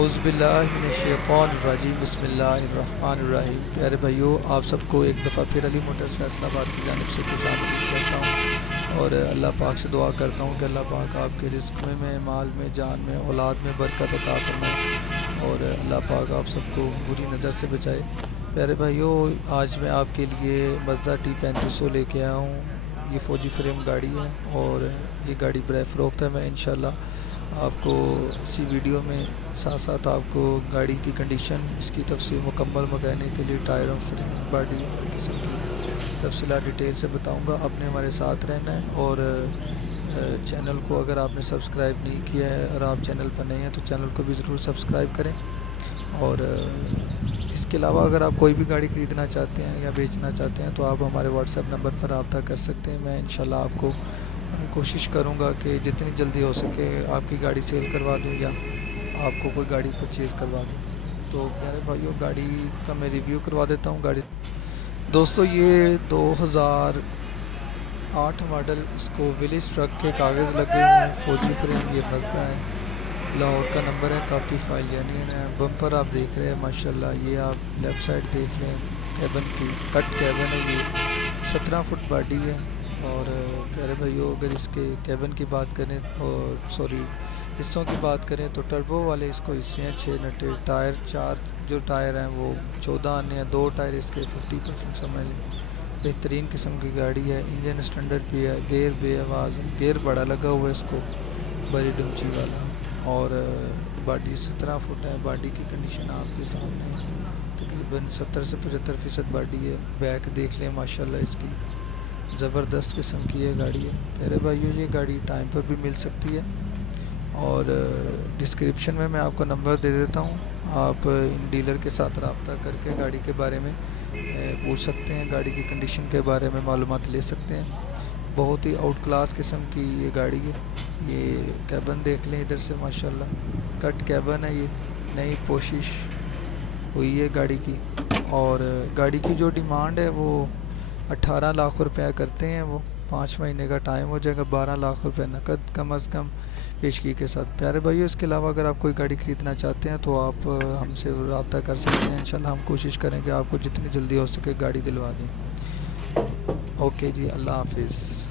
اعوذ باللہ من الشیطان الرجیم بسم اللہ الرحمن الرحیم۔ پیارے بھائیو، آپ سب کو ایک دفعہ پھر علی موٹرز فیصل آباد کی جانب سے خوش آمدید کہتا ہوں، اور اللہ پاک سے دعا کرتا ہوں کہ اللہ پاک آپ کے رزق میں مال میں، جان میں، اولاد میں برکت عطا فرمائے، اور اللہ پاک آپ سب کو بری نظر سے بچائے۔ پیارے بھائیو، آج میں آپ کے لیے مزدا T3500 لے کے آیا ہوں۔ یہ فوجی فریم گاڑی ہے اور یہ گاڑی برائے فروخت ہے۔ میں انشاءاللہ آپ کو اسی ویڈیو میں ساتھ ساتھ آپ کو گاڑی کی کنڈیشن، اس کی تفصیل مکمل مکینک کے لیے ٹائروں، فریم، باڈی، ہر قسم کی تفصیلات ڈیٹیل سے بتاؤں گا۔ آپ نے ہمارے ساتھ رہنا ہے، اور چینل کو اگر آپ نے سبسکرائب نہیں کیا ہے اور آپ چینل پر نہیں ہیں تو چینل کو بھی ضرور سبسکرائب کریں۔ اور اس کے علاوہ اگر آپ کوئی بھی گاڑی خریدنا چاہتے ہیں یا بیچنا چاہتے ہیں تو آپ ہمارے واٹس ایپ نمبر پر رابطہ کر سکتے ہیں۔ میں انشاءاللہ آپ کو کوشش کروں گا کہ جتنی جلدی ہو سکے آپ کی گاڑی سیل کروا دوں یا آپ کو کوئی گاڑی پرچیز کروا دوں۔ تو پیارے بھائیوں، گاڑی کا میں ریویو کروا دیتا ہوں۔ گاڑی دوستو، یہ 2008 ماڈل، اس کو ولیس ٹرک کے کاغذ لگے ہوئے ہیں، فوجی فریم، یہ مزدا ہے، لاہور کا نمبر ہے، کاپی فائل یعنی بمپر آپ دیکھ رہے ہیں ماشاءاللہ۔ یہ آپ لیفٹ سائڈ دیکھ لیں، کیبن کی کٹ کیبن ہے، یہ 17 فٹ باڈی ہے۔ اور پیارے بھائیو، اگر اس کے کیبن کی بات کریں اور حصوں کی بات کریں تو ٹربو والے اس کو حصے ہیں 6 نٹے، ٹائر 4 جو ٹائر ہیں وہ 14 آنے ہیں، 2 ٹائر اس کے 50% سمجھ لیں۔ بہترین قسم کی گاڑی ہے، انجن اسٹینڈرڈ بھی ہے، گیئر بے آواز ہے، گیئر بڑا لگا ہوا ہے اس کو، بڑی ڈونچی والا، اور باڈی 17 فٹ ہے۔ باڈی کی کنڈیشن آپ کے سامنے ہے، تقریباً 70 سے 75% باڈی ہے۔ بیک دیکھ لیں ماشاءاللہ، اس کی زبردست قسم کی یہ گاڑی ہے۔ پیارے بھائیو، یہ گاڑی ٹائم پر بھی مل سکتی ہے، اور ڈسکرپشن میں آپ کو نمبر دے دیتا ہوں، آپ ان ڈیلر کے ساتھ رابطہ کر کے گاڑی کے بارے میں پوچھ سکتے ہیں، گاڑی کی کنڈیشن کے بارے میں معلومات لے سکتے ہیں۔ بہت ہی آؤٹ کلاس قسم کی یہ گاڑی ہے۔ یہ کیبن دیکھ لیں ادھر سے ماشاءاللہ، کٹ کیبن ہے، یہ نئی پوشش ہوئی ہے گاڑی کی، اور گاڑی کی جو ڈیمانڈ ہے وہ 18 لاکھ روپے کرتے ہیں، وہ 5 مہینے کا ٹائم ہو جائے گا، 12 لاکھ روپے نقد کم از کم پیشگی کے ساتھ۔ پیارے بھائیو، اس کے علاوہ اگر آپ کوئی گاڑی خریدنا چاہتے ہیں تو آپ ہم سے رابطہ کر سکتے ہیں۔ انشاءاللہ ہم کوشش کریں کہ آپ کو جتنی جلدی ہو سکے گاڑی دلوا دیں۔ اوکے جی، اللہ حافظ۔